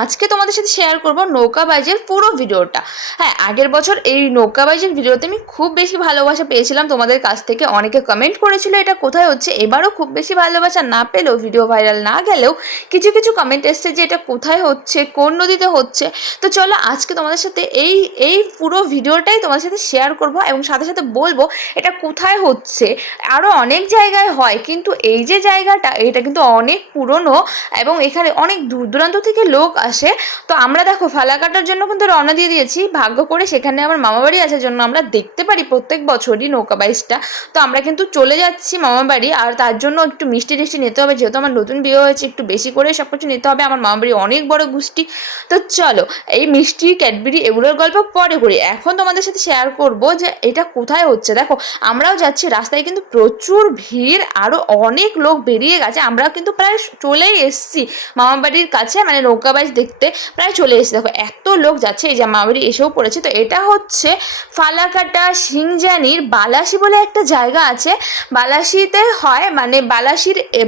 আজকে তোমাদের সাথে শেয়ার করব নৌকাবাইজের পুরো ভিডিওটা। হ্যাঁ, আগের বছর এই নৌকাবাইজের ভিডিওতে আমি খুব বেশি ভালোবাসা পেয়েছিলাম তোমাদের কাছ থেকে, অনেকে কমেন্ট করেছিল এটা কোথায় হচ্ছে। এবারও খুব বেশি ভালোবাসা না পেলেও, ভিডিও ভাইরাল না গেলেও কিছু কিছু কমেন্ট এসছে যে এটা কোথায় হচ্ছে, কোন নদীতে হচ্ছে। তো চলো আজকে তোমাদের সাথে এই এই পুরো ভিডিওটাই তোমাদের সাথে শেয়ার করব এবং সাথে সাথে বলবো এটা কোথায় হচ্ছে। আরও অনেক জায়গায় হয়, কিন্তু এই যে জায়গাটা এটা কিন্তু অনেক পুরনো এবং এখানে অনেক দূর দূরান্ত থেকে লোক আসে। তো আমরা দেখো ফালাকাটার জন্য কিন্তু রওনা দিয়ে দিয়েছি। ভাগ্য করে সেখানে আমার মামা বাড়ি আছে, জন্য আমরা দেখতে পারি প্রত্যেক বছরই নৌকা বাইচটা। তো আমরা কিন্তু চলে যাচ্ছি মামা বাড়ি, আর তার জন্য একটু মিষ্টি টিষ্টি নিতে হবে, যেহেতু আমার নতুন বিয়ে হয়েছে একটু বেশি করে সব কিছু নিতে হবে। আমার মামা বাড়ি অনেক বড় গোষ্ঠী। তো চলো এই মিষ্টি ক্যাডবেরি এগুলোর গল্প পরে করি, এখন তোমাদের সাথে শেয়ার করব যে এটা কোথায় হচ্ছে। দেখো আমরাও যাচ্ছি, রাস্তায় কিন্তু প্রচুর ভিড়, আরও অনেক লোক বেরিয়ে গেছে। আমরা কিন্তু প্রায় চলেই এসছি মামা বাড়ির কাছে, মানে নৌকা বাইচ দেখতে প্রায় চলে এসেছি। দেখো এত লোক যাচ্ছে, এই যে মামা বাড়ি এসেও পড়েছে। তো এটা হচ্ছে ফালাকাটা সিংজানির বালাসি বলে একটা জায়গা আছে। বালাসিতে হয়, মানে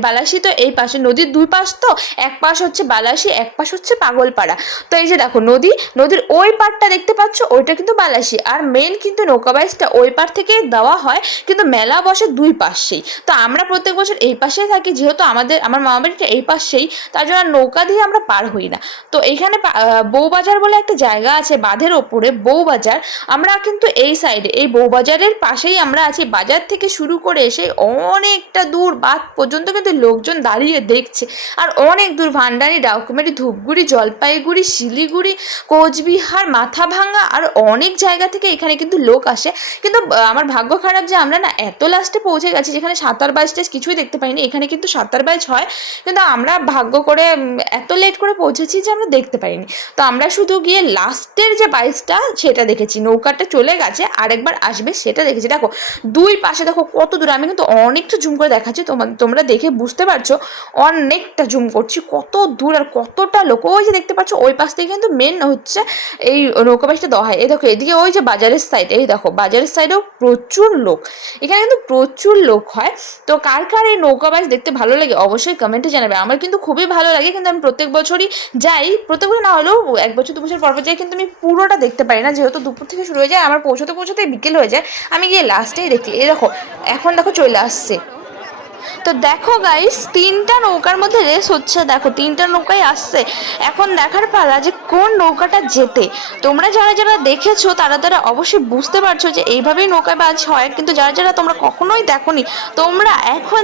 বালাসি তো এই পাশে নদীর দুই পাশ, তো এক পাশ হচ্ছে বালাসি, এক পাশ হচ্ছে পাগলপাড়া। তো এই যে দেখো নদীর ওই পাড়টা দেখতে পাচ্ছ, ওইটা কিন্তু বালাসি। আর মেন কিন্তু নৌকা বাইচটা ওই পাড় থেকে দেওয়া হয়, কিন্তু মেলা বসে দুই পাশেই। তো আমরা প্রত্যেক বছর এই পাশেই থাকি, যেহেতু আমার মামা বাড়িটা এই পাশেই, তার জন্য নৌকা দিয়ে আমরা পার হই না। তো এইখানে বউবাজার বলে একটা জায়গা আছে বাঁধের ওপরে, বউবাজার। আমরা কিন্তু এই সাইডে এই বউবাজারের পাশেই আমরা আছি। বাজার থেকে শুরু করে এসে অনেকটা দূর বাঁধ পর্যন্ত কিন্তু লোকজন দাঁড়িয়ে দেখছে। আর অনেক দূর ভান্ডারি, ডাকুমারি, ধূপগুড়ি, জলপাইগুড়ি, শিলিগুড়ি, কোচবিহার, মাথাভাঙা আর অনেক জায়গা থেকে এখানে কিন্তু লোক আসে। কিন্তু আমার ভাগ্য খারাপ যে আমরা না এত লাস্টে পৌঁছে গেছি, যেখানে সাঁতার বাইচ টাইচ কিছুই দেখতে পাইনি। এখানে কিন্তু সাঁতার বাইচ হয়, কিন্তু আমরা ভাগ্য করে এত লেট করে পৌঁছেছি যে আমরা দেখতে পাইনি। তো আমরা শুধু গিয়ে লাস্টের যে বাইচটা সেটা দেখেছি, নৌকাটা চলে গেছে আরেকবার আসবে সেটা দেখেছি। দেখো দুই পাশে দেখো কত দূর, আমি কিন্তু অনেকটা জুম করে দেখাচ্ছি, তোমরা দেখে বুঝতে পারছো অনেকটা জুম করছি কত দূর আর কতটা লোক। ওই যে দেখতে পাচ্ছ ওই পাশ থেকে কিন্তু মেন হচ্ছে এই নৌকা বাইচটা দেওয়া হয়। এই দেখো এদিকে ওই যে বাজারের সাইড, এই দেখো বাজারের সাইডেও প্রচুর লোক, এখানে কিন্তু প্রচুর লোক হয়। তো কার কার এই নৌকা বাইচ দেখতে ভালো লাগে অবশ্যই কমেন্টে জানাবে। আমার কিন্তু খুবই ভালো লাগে, কিন্তু আমি প্রত্যেক বছরই যাই, প্রত্যেক বছর না হলেও এক বছর দু বছর পর যাই, কিন্তু আমি পুরোটা দেখতে পারি না, যেহেতু দুপুর থেকে শুরু হয়ে যায়, আমার পৌঁছতে বিকেল হয়ে যায়। আমি গিয়ে লাস্টেই দেখি। এই দেখো এখন দেখো চলে আসছে। তো দেখো গাইস, তিনটা নৌকার মধ্যে রেস হচ্ছে। দেখো তিনটা নৌকাই আসছে, এখন দেখার পালা যে কোন নৌকাটা জেতে। তোমরা যারা যারা দেখেছো তারা অবশ্যই বুঝতে পারছো যে এইভাবেই নৌকাবাজ হয়, কিন্তু যারা যারা তোমরা কখনোই দেখোনি, তোমরা এখন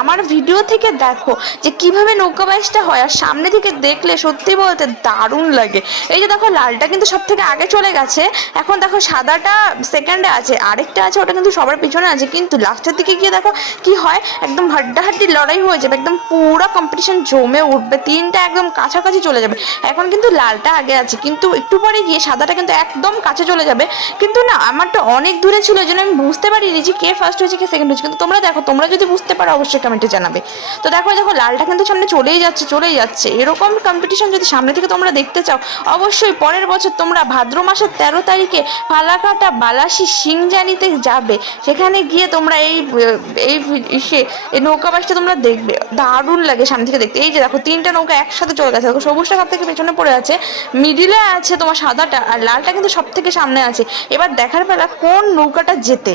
আমার ভিডিও থেকে দেখো যে কিভাবে নৌকাবাজটা হয়। আর সামনে থেকে দেখলে সত্যি বলতে দারুণ লাগে। এই যে দেখো লালটা কিন্তু সব থেকে আগে চলে গেছে, এখন দেখো সাদাটা সেকেন্ডে আছে, আরেকটা আছে ওটা কিন্তু সবার পিছনে আছে। কিন্তু লাস্টের দিকে গিয়ে দেখো কি হয়, একদম হাড্ডাহাড্ডি লড়াই হয়ে যাবে, একদম পুরো কম্পিটিশন জমে উঠবে, তিনটা একদম কাছাকাছি চলে যাবে। এখন কিন্তু লালটা আগে আছে, কিন্তু একটু পরে গিয়ে সাদাটা কিন্তু একদম কাছে চলে যাবে। কিন্তু না, আমারটা অনেক দূরে ছিল, এই জন্য আমি বুঝতে পারিনি যে কে ফার্স্ট হয়েছে কে সেকেন্ড হয়েছে। কিন্তু তোমরা দেখো, তোমরা যদি বুঝতে পারো অবশ্যই কমেন্টে জানাবে। তো দেখো লালটা কিন্তু সামনে চলেই যাচ্ছে। এরকম কম্পিটিশন যদি সামনে থেকে তোমরা দেখতে চাও, অবশ্যই পরের বছর তোমরা ভাদ্র মাসের 13 তারিখে ফালাকাটা বালাসি সিংজানিতে যাবে। সেখানে গিয়ে তোমরা এই নৌকা বাইচটা তোমরা দেখবে, দারুণ লাগে সামনে থেকে দেখতে। এই যে দেখো তিনটা নৌকা একসাথে চলে গেছে। দেখো সবুজটা সব থেকে পেছনে পড়ে আছে, মিডিলে আছে তোমার সাদাটা, আর লালটা কিন্তু সব থেকে সামনে আছে। এবার দেখার বেলা কোন নৌকাটা জেতে।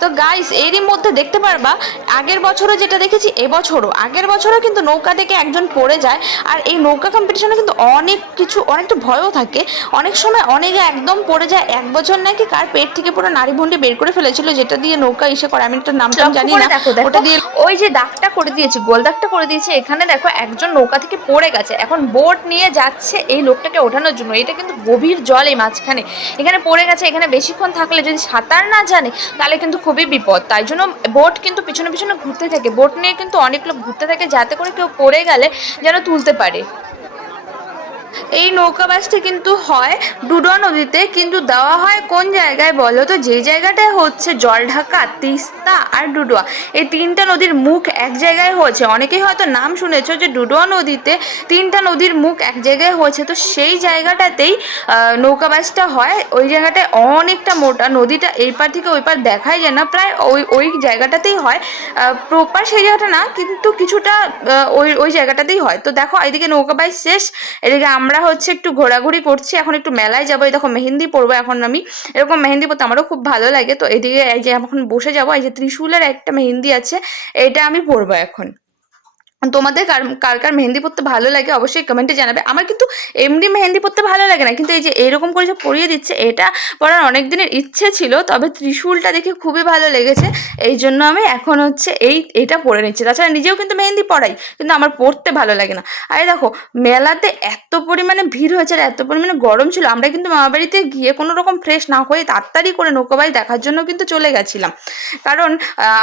তো গাইস এরই মধ্যে দেখতে পারবা, আগের বছরও যেটা দেখেছি এবছরও, আগের বছরও কিন্তু নৌকা থেকে একজন পড়ে যায়। আর এই নৌকা কম্পিটিশনে কিন্তু অনেকটা ভয়ও থাকে। অনেক সময় অনেকে একদম পড়ে যায়। এক বছর নাকি কার পেট থেকে পুরো নাড়ি ভুন্ডি বের করে ফেলেছিল, যেটা দিয়ে নৌকা ইসে করে, আমি একটা নামটা জানি না। ওটা দিয়ে ওই যে দাগটা করে দিয়েছে, গোল দাগটা করে দিয়েছে, এখানে দেখো একজন নৌকা থেকে পড়ে গেছে, এখন বোট নিয়ে যাচ্ছে এই লোকটাকে ওঠানোর জন্য। এটা কিন্তু গভীর জল, এই মাঝখানে এখানে পড়ে গেছে। এখানে বেশিক্ষণ থাকলে যদি সাঁতার না জানে তাহলে কিন্তু খুবই বিপদ। তাই জন্য বোট কিন্তু পিছনে পিছনে ঘুরতে থাকে, বোট নিয়ে কিন্তু অনেক লোক ঘুরতে থাকে, যাতে করে কেউ পড়ে গেলে যেন তুলতে পারে। এই নৌকা বাসটি কিন্তু হয় ডুডুয়া নদীতে, কিন্তু দেওয়া হয় কোন জায়গায় বলো তো? যে জায়গাটায় হচ্ছে জলঢাকা, তিস্তা আর ডুডুয়া, এই তিনটা নদীর মুখ এক জায়গায় হয়েছে। অনেকেই হয়তো নাম শুনেছো যে ডুডুয়া নদীতে তিনটা নদীর মুখ এক জায়গায় হয়েছে, তো সেই জায়গাটাতেই নৌকা বাসটা হয়। ওই জায়গাটায় অনেকটা মোটা, নদীটা এই পার থেকে ওই পার দেখাই যায় না, প্রায় ওই ওই জায়গাটাতেই হয়। প্রপার সেই জায়গাটা না, কিন্তু কিছুটা ওই ওই জায়গাটাতেই হয়। তো দেখো এইদিকে নৌকা বাইচ শেষ, এদিকে আমরা হচ্ছে একটু ঘোরাঘুরি করছি, এখন একটু মেলায় যাবো। এই দেখো মেহেন্দি পরবো এখন আমি, এরকম মেহেন্দি পরতে আমারও খুব ভালো লাগে। তো এদিকে এই যে এখন বসে যাবো, এই যে ত্রিশূলের একটা মেহেন্দি আছে, এটা আমি পরবো এখন। তোমাদের কার কার কার মেহেন্দি পরতে ভালো লাগে অবশ্যই কমেন্টে জানাবে। আমার কিন্তু এমনি মেহেন্দি পরতে ভালো লাগে না, কিন্তু এই যে এরকম করে যে পরিয়ে দিচ্ছে, এটা পরার অনেক দিনের ইচ্ছে ছিল, তবে ত্রিশূলটা দেখে খুবই ভালো লেগেছে, এই জন্য আমি এখন হচ্ছে এটা পরে নিচ্ছি। তাছাড়া নিজেও কিন্তু মেহেন্দি পরাই, কিন্তু আমার পরতে ভালো লাগে না। আরে দেখো মেলাতে এত পরিমাণে ভিড় হয়েছে আর এত পরিমাণে গরম ছিল, আমরা কিন্তু মামাবাড়িতে গিয়ে কোনো রকম ফ্রেশ না হয়ে তাড়াতাড়ি করে নৌকাবাই দেখার জন্য কিন্তু চলে গেছিলাম, কারণ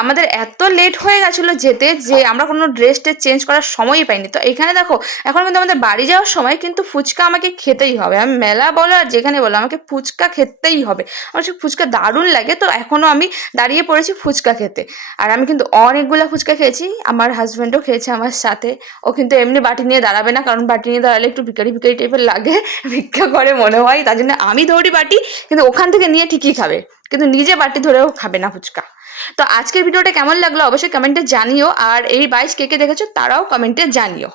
আমাদের এত লেট হয়ে গেছিলো যেতে, যে আমরা কোনো ড্রেস টেস চেঞ্জ করার সময়ই পাইনি। তো এখানে দেখো এখন কিন্তু আমাদের বাড়ি যাওয়ার সময় কিন্তু ফুচকা আমাকে খেতেই হবে, আমি মেলা বলো আর যেখানে বলো আমাকে ফুচকা খেতেই হবে। আমার সে ফুচকা দারুণ লাগে, তো এখনও আমি দাঁড়িয়ে পড়েছি ফুচকা খেতে। আর আমি কিন্তু অনেকগুলো ফুচকা খেয়েছি, আমার হাজব্যান্ডও খেয়েছে আমার সাথে। ও কিন্তু এমনি বাটি নিয়ে দাঁড়াবে না, কারণ বাটি নিয়ে দাঁড়ালে একটু ভিখারি ভিখারি টাইপের লাগে, ভিক্ষা করে মনে হয়, তার জন্য আমি ধরি বাটি, কিন্তু ওখান থেকে নিয়ে ঠিকই খাবে, কিন্তু নিজে বাটি ধরেও খাবে না ফুচকা। তো আজকের ভিডিওটা কেমন লাগলো অবশ্যই কমেন্টে জানিও, আর এই বাইচ কে কে দেখেছো তারাও কমেন্টে জানিও।